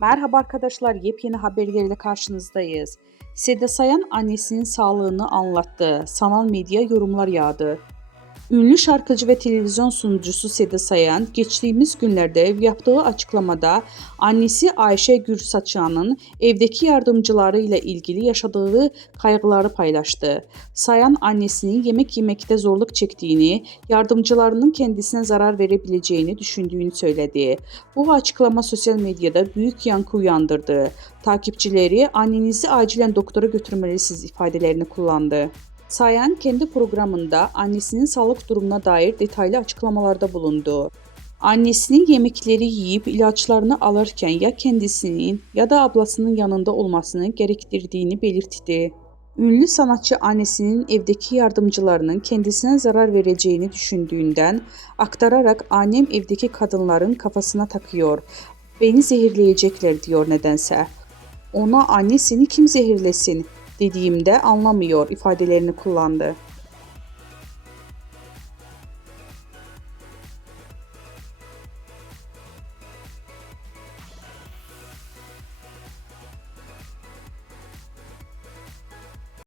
Merhaba arkadaşlar, yepyeni haberlerle karşınızdayız. Seda Sayan annesinin sağlığını anlattı. Sanal medya yorumlar yağdı. Ünlü şarkıcı ve televizyon sunucusu Seda Sayan geçtiğimiz günlerde yaptığı açıklamada annesi Ayşe Gürsaçyan'ın evdeki yardımcıları ile ilgili yaşadığı kaygıları paylaştı. Sayan annesinin yemek yemekte zorluk çektiğini, yardımcılarının kendisine zarar verebileceğini düşündüğünü söyledi. Bu açıklama sosyal medyada büyük yankı uyandırdı. Takipçileri annenizi acilen doktora götürmelisiniz ifadelerini kullandı. Sayan kendi programında annesinin sağlık durumuna dair detaylı açıklamalarda bulundu. Annesinin yemekleri yiyip ilaçlarını alırken ya kendisinin ya da ablasının yanında olmasını gerektirdiğini belirtti. Ünlü sanatçı annesinin evdeki yardımcılarının kendisine zarar vereceğini düşündüğünden aktararak annem evdeki kadınların kafasına takıyor. Beni zehirleyecekler diyor nedense. Ona annesini kim zehirlesin dediğimde anlamıyor ifadelerini kullandı.